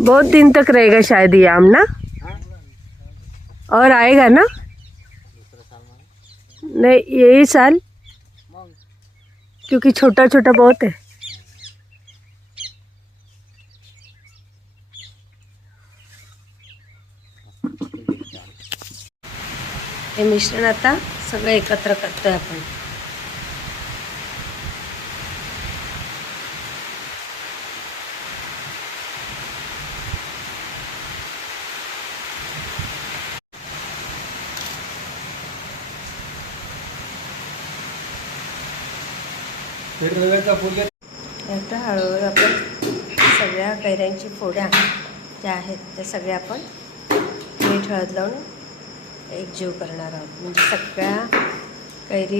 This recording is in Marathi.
बहुत दिन तक रहेगा शायद ये आम ना, और आएगा ना? नहीं यही साल, क्योंकि छोटा छोटा बहुत है। हे मिश्रण आता सगळं एकत्र करतोय आपण। आता हळूहळू आपण सगळ्या कैऱ्यांची फोड्या ज्या आहेत त्या सगळ्या आपण मीठ हळद लावून एकजीव करणार आहोत, म्हणजे सगळ्या कैरी